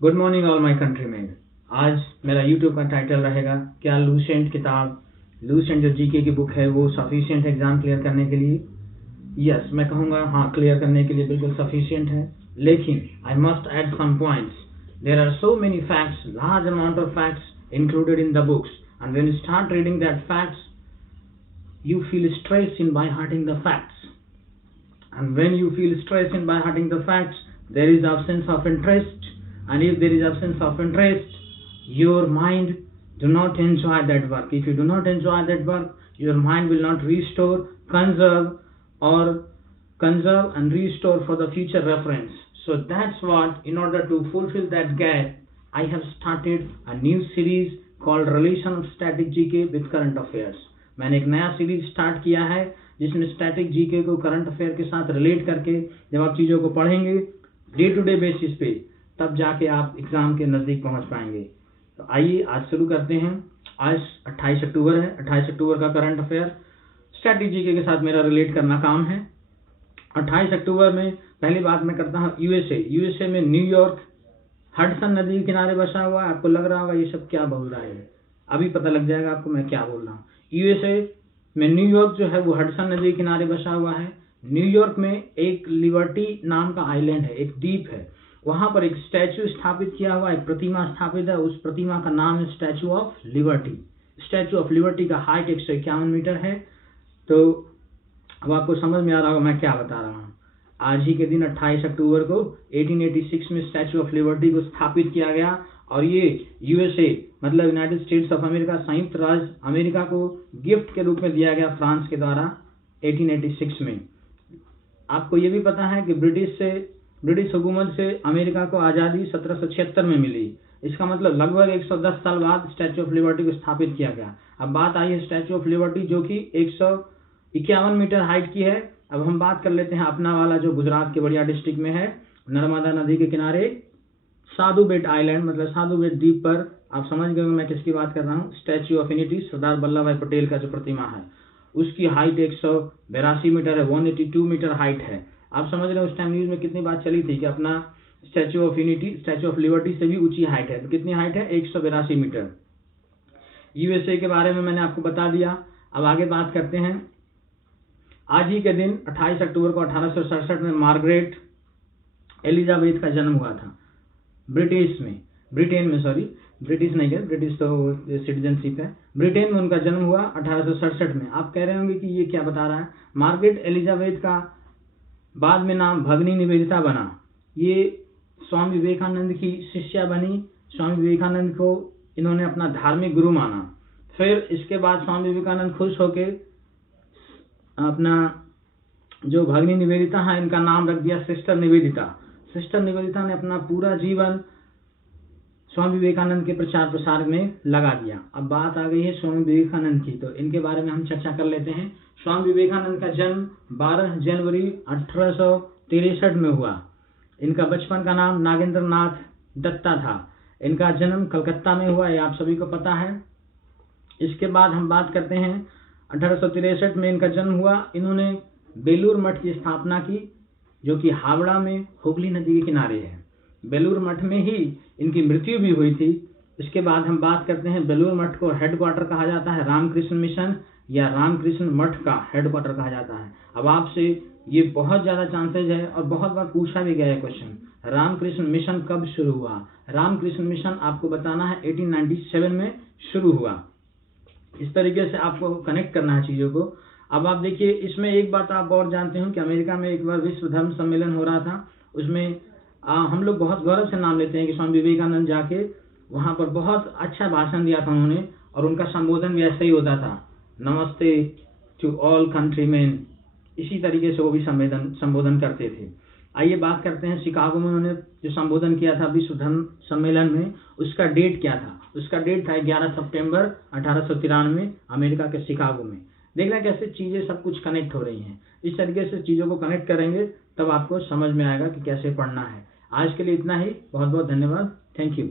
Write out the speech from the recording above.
Good morning all my countryman. आज मेरा YouTube का टाइटल रहेगा, क्या लूसेंट किताब, लूसेंट जो जीके की बुक है वो सफिशिएंट एग्जाम क्लियर करने के लिए? यस, मैं कहूँगा हाँ, क्लियर करने के लिए बिल्कुल सफिशिएंट है, लेकिन I must add some points. There are so many facts, large amount of facts included in the books, and when you start reading that facts you feel stress in by hearting the facts, and when you feel stress in by hearting the facts, there is absence of interest, and if there is absence of interest, your mind do not enjoy that work. If you do not enjoy that work, your mind will not restore, conserve, or conserve and restore for the future reference. So that's what, in order to fulfill that gap, I have started a new series called Relation of Static GK with Current Affairs. मैंने एक नया series start किया है जिसमें static GK को current affair के साथ relate करके जब आप चीज़ों को पढ़ेंगे डे टू डे बेसिस पे, तब जाके आप एग्ज़ाम के नज़दीक पहुंच पाएंगे। तो आइए आज शुरू करते हैं। आज 28 अक्टूबर है। 28 अक्टूबर का करंट अफेयर स्टैटिक जीके के साथ मेरा रिलेट करना काम है। 28 अक्टूबर में पहली बात मैं करता हूँ यूएसए में न्यूयॉर्क हडसन नदी के किनारे बसा हुआ है। आपको लग रहा होगा ये सब क्या बोल रहा है, अभी पता लग जाएगा आपको मैं क्या बोल रहा हूँ। यूएसए में न्यूयॉर्क जो है वो हडसन नदी के किनारे बसा हुआ है। न्यूयॉर्क में एक लिबर्टी नाम का आइलैंड है, एक द्वीप है, वहां पर एक स्टैचू स्थापित किया हुआ, एक प्रतिमा स्थापित है। उस प्रतिमा का नाम है statue of liberty. Statue of liberty का हाइट 151 मीटर है। तो अब आपको समझ में आ रहा होगा मैं क्या बता रहा हूँ। आज ही के दिन 28 अक्टूबर को 1886 में स्टैचू ऑफ लिबर्टी को स्थापित किया गया, और ये यूएसए मतलब यूनाइटेड स्टेट्स ऑफ अमेरिका, संयुक्त राज्य अमेरिका को गिफ्ट के रूप में दिया गया फ्रांस के द्वारा 1886 में। आपको ये भी पता है कि ब्रिटिश हुकूमत से अमेरिका को आज़ादी 1776 में मिली। इसका मतलब लगभग 110 साल बाद स्टैचू ऑफ लिबर्टी को स्थापित किया गया। अब बात आई है स्टैचू ऑफ लिबर्टी जो कि 151 मीटर हाइट की है। अब हम बात कर लेते हैं अपना वाला जो गुजरात के बड़िया डिस्ट्रिक्ट में है, नर्मदा नदी के किनारे साधु बेट आइलैंड मतलब साधु बेट द्वीप पर। आप समझ गए मैं किसकी बात कर रहा हूँ। Statue of unity Sardar Vallabh भाई पटेल का जो प्रतिमा है उसकी हाइट 182 मीटर है, 182 मीटर हाइट है। आप समझ रहे हैं उस टाइम न्यूज में कितनी बात चली थी कि अपना statue of unity statue of liberty से भी ऊंची हाइट है। तो कितनी हाइट है? 182 मीटर। यूएसए के बारे में मैंने आपको बता दिया। अब आगे बात करते हैं। आज ही के दिन 28 अक्टूबर को 1867 में मार्गरेट एलिजाबेथ का जन्म हुआ था ब्रिटेन में ब्रिटिश तो सिटीजनशिप है। ब्रिटेन में उनका जन्म हुआ 1867 में। आप कह रहे होंगे कि ये क्या बता रहा है। मार्गरेट एलिजाबेथ का बाद में नाम भगिनी निवेदिता बना। ये स्वामी विवेकानंद की शिष्या बनी। स्वामी विवेकानंद को इन्होंने अपना धार्मिक गुरु माना। फिर इसके बाद स्वामी विवेकानंद खुश होकर अपना जो भगिनी निवेदिता है इनका नाम रख दिया सिस्टर निवेदिता। सिस्टर निवेदिता ने अपना पूरा जीवन स्वामी विवेकानंद के प्रचार प्रसार में लगा दिया। अब बात आ गई है स्वामी विवेकानंद की, तो इनके बारे में हम चर्चा कर लेते हैं। स्वामी विवेकानंद का जन्म 12 जनवरी 1863 में हुआ। इनका बचपन का नाम नागेंद्र नाथ दत्ता था। इनका जन्म कलकत्ता में हुआ, ये आप सभी को पता है। इसके बाद हम बात करते हैं 1863 में इनका जन्म हुआ। इन्होंने बेलूर मठ की स्थापना की जो कि हावड़ा में हुगली नदी के किनारे है। बेलूर मठ में ही इनकी मृत्यु भी हुई थी। इसके बाद हम बात करते हैं बेलूर मठ को हेडक्वार्टर कहा जाता है रामकृष्ण मिशन या रामकृष्ण मठ का हेडक्वार्टर कहा जाता है। अब आपसे ये बहुत ज़्यादा चांसेज है और बहुत बार पूछा भी गया है क्वेश्चन, रामकृष्ण मिशन कब शुरू हुआ। रामकृष्ण मिशन आपको बताना है 1897 में शुरू हुआ। इस तरीके से आपको कनेक्ट करना है चीज़ों को। अब आप देखिए इसमें एक बात आप और जानते हो कि अमेरिका में एक बार विश्व धर्म सम्मेलन हो रहा था। उसमें हम लोग बहुत गौरव से नाम लेते हैं कि स्वामी विवेकानंद जाके वहाँ पर बहुत अच्छा भाषण दिया था उन्होंने, और उनका संबोधन भी ऐसा ही होता था, नमस्ते टू ऑल कंट्रीमैन। इसी तरीके से वो भी संबोधन करते थे। आइए बात करते हैं शिकागो में उन्होंने जो संबोधन किया था विश्व धर्म सम्मेलन में, उसका डेट क्या था। उसका डेट था 11 सितंबर 1893 अमेरिका के शिकागो में। देखना कैसे चीज़ें सब कुछ कनेक्ट हो रही हैं। इस तरीके से चीज़ों को कनेक्ट करेंगे तब आपको समझ में आएगा कि कैसे पढ़ना है। आज के लिए इतना ही। बहुत बहुत धन्यवाद। Thank you.